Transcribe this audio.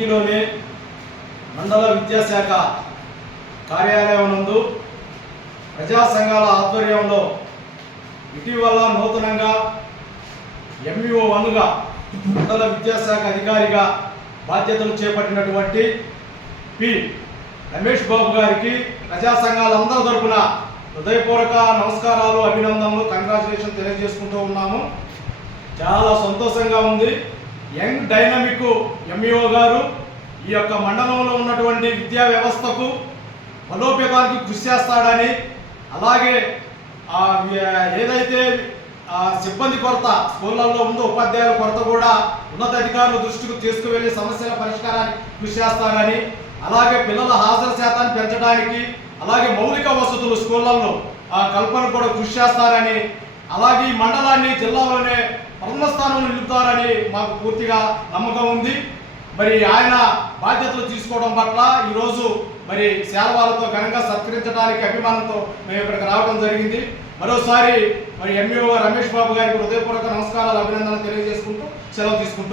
లోని మండల విద్యాశాఖ కార్యాలయం నందు ప్రజా సంఘాల ఆధ్వర్యంలో ఇటీవల నూతనంగా MUO1గా మండల విద్యాశాఖ అధికారిగా బాధ్యతలు చేపట్టినటువంటి పి రమేష్ బాబు గారికి ప్రజా సంఘాలందరి తరపున హృదయపూర్వక నమస్కారాలు, అభినందనలు, కంగ్రాచులేషన్ తెలియజేసుకుంటూ ఉన్నాము. చాలా సంతోషంగా ఉంది. యంగ్ డైనమిక్ MUO గారు ఈ యొక్క మండలంలో ఉన్నటువంటి విద్యా వ్యవస్థకు బలోపేతానికి కృషి చేస్తాడని, అలాగే ఏదైతే సిబ్బంది కొరత స్కూళ్ళల్లో ఉందో ఉపాధ్యాయుల కొరత కూడా ఉన్నతాధికారుల దృష్టికి తీసుకువెళ్ళి సమస్యల పరిష్కారానికి కృషి చేస్తారని, అలాగే పిల్లల హాజరు శాతాన్ని పెంచడానికి, అలాగే మౌలిక వసతులు స్కూళ్ళల్లో కల్పన కూడా కృషి చేస్తారని, అలాగే ఈ మండలాన్ని జిల్లాలోనే ప్రథమ స్థానంలో నిలుపుతారని మాకు పూర్తిగా నమ్మకం ఉంది. మరి ఆయన బాధ్యతలు తీసుకోవడం పట్ల ఈరోజు మరి శాల్వాలతో ఘనంగా సత్కరించడానికి అభిమానంతో మేము ఇక్కడికి రావడం జరిగింది. మరోసారి మరి MUO రమేష్ బాబు గారికి హృదయపూర్వక నమస్కారాలు, అభినందనలు తెలియజేసుకుంటూ సెలవు తీసుకుంటూ